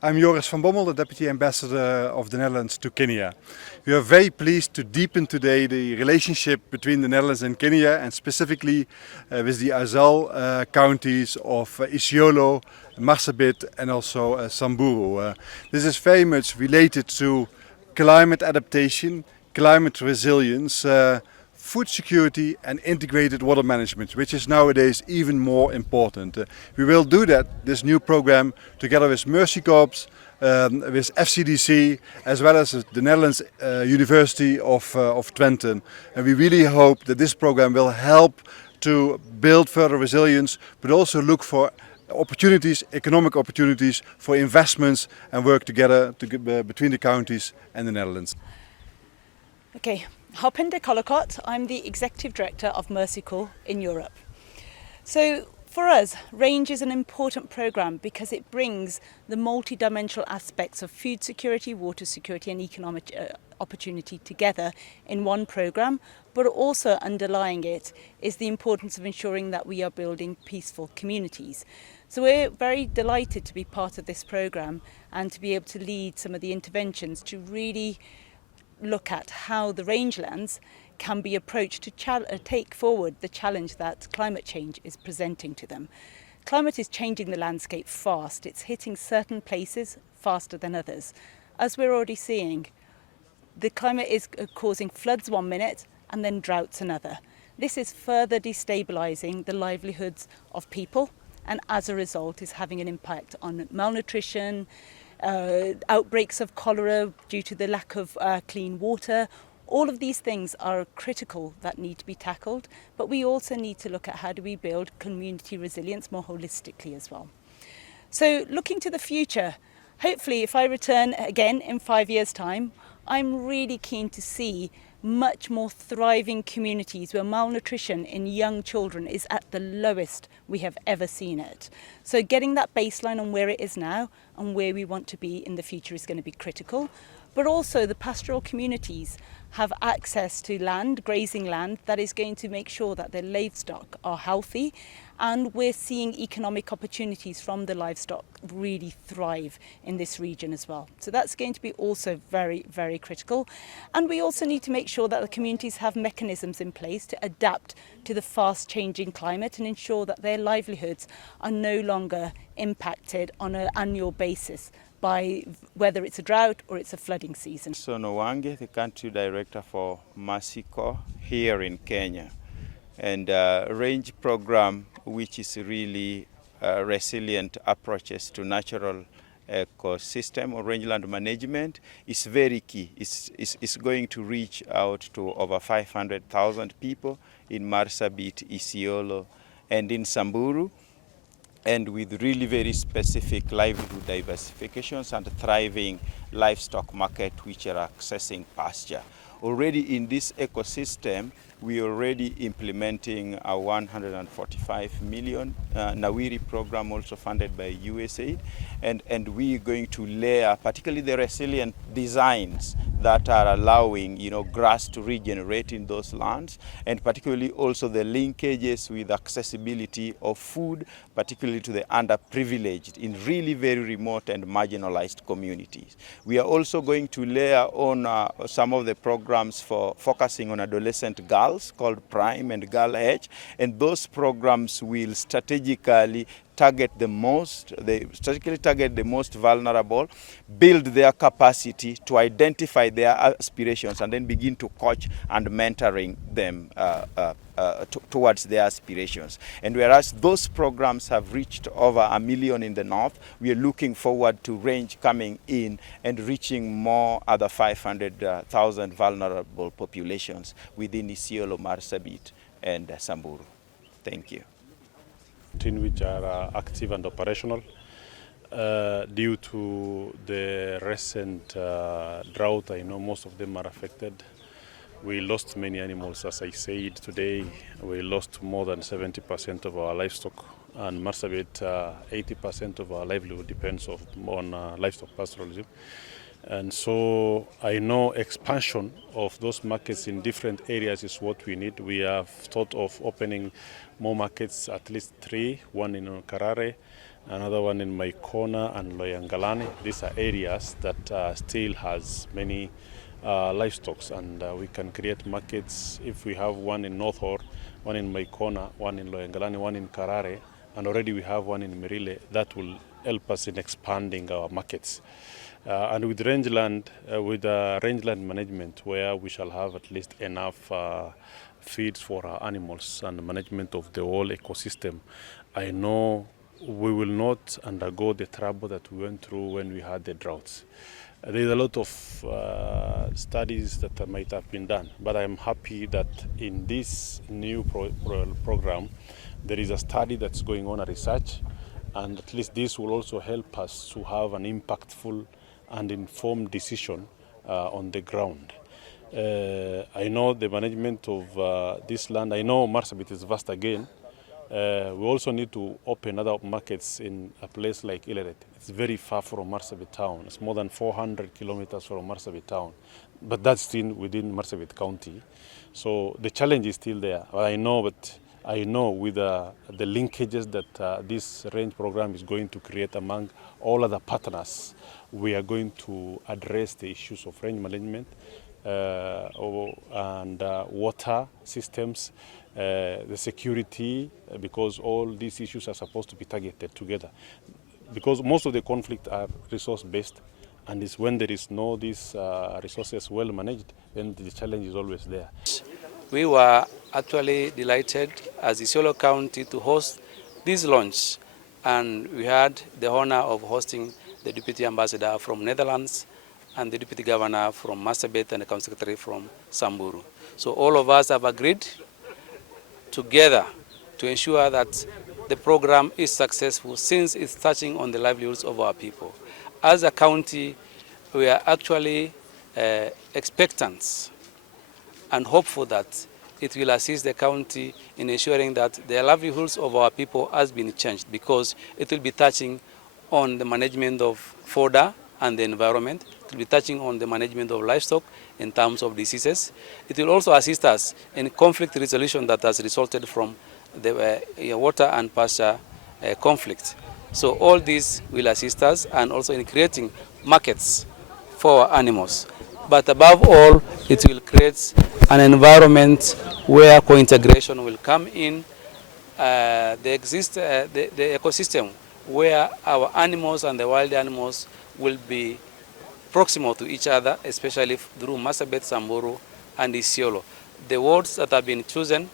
I'm Joris van Bommel, the Deputy Ambassador of the Netherlands to Kenya. We are very pleased to deepen today the relationship between the Netherlands and Kenya, and specifically with the Azal counties of Isiolo, Marsabit and also Samburu. This is very much related to climate adaptation, climate resilience, food security and integrated water management, which is nowadays even more important. We will do that, this new program, together with Mercy Corps, with FCDC, as well as the Netherlands University of Twente. And we really hope that this program will help to build further resilience, but also look for opportunities, economic opportunities for investments and work together between the counties and the Netherlands. Okay, Harpinder Kolokot, I'm the Executive Director of Mercy Corps in Europe. So for us, RANGE is an important programme because it brings the multi-dimensional aspects of food security, water security and economic opportunity together in one programme, but also underlying it is the importance of ensuring that we are building peaceful communities. So we're very delighted to be part of this programme and to be able to lead some of the interventions to really look at how the rangelands can be approached to take forward the challenge that climate change is presenting to them. Climate is changing the landscape fast. It's hitting certain places faster than others. As we're already seeing, the climate is causing floods one minute and then droughts another. This is further destabilising the livelihoods of people, and as a result is having an impact on malnutrition, outbreaks of cholera due to the lack of clean water. All of these things are critical that need to be tackled, but we also need to look at how do we build community resilience more holistically as well. So looking to the future, hopefully if I return again in 5 years' time, I'm really keen to see much more thriving communities where malnutrition in young children is at the lowest we have ever seen it. So getting that baseline on where it is now and where we want to be in the future is going to be critical. But also the pastoral communities have access to land, grazing land, that is going to make sure that their livestock are healthy, and we're seeing economic opportunities from the livestock really thrive in this region as well. So that's going to be also very, very critical. And we also need to make sure that the communities have mechanisms in place to adapt to the fast changing climate and ensure that their livelihoods are no longer impacted on an annual basis by whether it's a drought or it's a flooding season. Sono Wange, the country director for Mercy Corps here in Kenya. And RANGE program, which is really resilient approaches to natural ecosystem or rangeland management, is very key. It's going to reach out to over 500,000 people in Marsabit, Isiolo and in Samburu, and with really very specific livelihood diversifications and thriving livestock market which are accessing pasture. Already in this ecosystem, we are already implementing a 145 million Nawiri program, also funded by USAID, and we are going to layer particularly the resilient designs that are allowing grass to regenerate in those lands, and particularly also the linkages with accessibility of food, particularly to the underprivileged in really very remote and marginalized communities. We are also going to layer on some of the programs for focusing on adolescent girls called Prime and Girl Edge, and those programs will strategically target the most vulnerable, build their capacity to identify their aspirations, and then begin to coach and mentoring them towards their aspirations. And whereas those programs have reached over 1 million in the north, we are looking forward to RANGE coming in and reaching more other 500,000 vulnerable populations within Isiolo, Marsabit and Samburu. Thank you. Which are active and operational due to the recent drought. I know most of them are affected. We lost many animals, as I said today. We lost more than 70% of our livestock, and Marsabit 80% of our livelihood depends on livestock pastoralism. And so I know expansion of those markets in different areas is what we need. We have thought of opening more markets, at least 3, one in Karare, another one in Maikona and Loyangalani. These are areas that still has many livestock, and we can create markets. If we have one in North Hor, one in Maikona, one in Loyangalani, one in Karare, and already we have one in Merile, that will help us in expanding our markets. And with rangeland, rangeland management, where we shall have at least enough feeds for our animals and management of the whole ecosystem, I know we will not undergo the trouble that we went through when we had the droughts. There's a lot of studies that might have been done, but I'm happy that in this new program, there is a study that's going on, a research, and at least this will also help us to have an impactful and informed decision on the ground. I know the management of this land, I know Marsabit is vast again. We also need to open other markets in a place like Ileret. It's very far from Marsabit town. It's more than 400 kilometers from Marsabit town, but that's still within Marsabit County. So the challenge is still there. I know with the linkages that this range program is going to create among all other partners, we are going to address the issues of range management and water systems, the security, because all these issues are supposed to be targeted together. Because most of the conflicts are resource-based, and it's when there is no these resources well managed, then the challenge is always there. We were actually delighted as Isiolo County to host this launch, and we had the honor of hosting the Deputy Ambassador from Netherlands and the Deputy Governor from Marsabit and the Council Secretary from Samburu. So all of us have agreed together to ensure that the program is successful, since it's touching on the livelihoods of our people. As a county, we are actually expectant and hopeful that it will assist the county in ensuring that the livelihoods of our people has been changed, because it will be touching on the management of fodder and the environment. It will be touching on the management of livestock in terms of diseases. It will also assist us in conflict resolution that has resulted from the water and pasture conflict. So all these will assist us, and also in creating markets for our animals. But above all, it will create an environment where co-integration will come in, the ecosystem where our animals and the wild animals will be proximal to each other, especially through Marsabit, Samburu, and Isiolo. The wards that have been chosen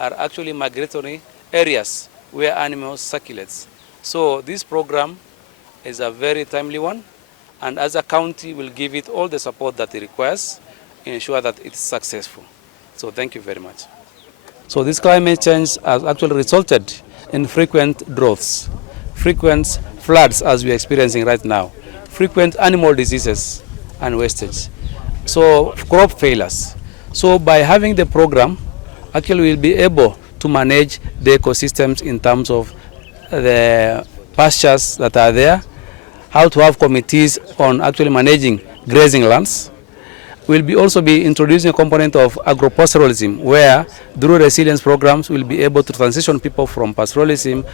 are actually migratory areas where animals circulate. So this program is a very timely one, and as a county, we'll give it all the support that it requires to ensure that it's successful. So thank you very much. So this climate change has actually resulted in frequent droughts, frequent floods as we're experiencing right now, frequent animal diseases and wastage, so crop failures. So by having the program, actually we'll be able to manage the ecosystems in terms of the pastures that are there, how to have committees on actually managing grazing lands. We'll also be introducing a component of agropastoralism, where through resilience programs we'll be able to transition people from pastoralism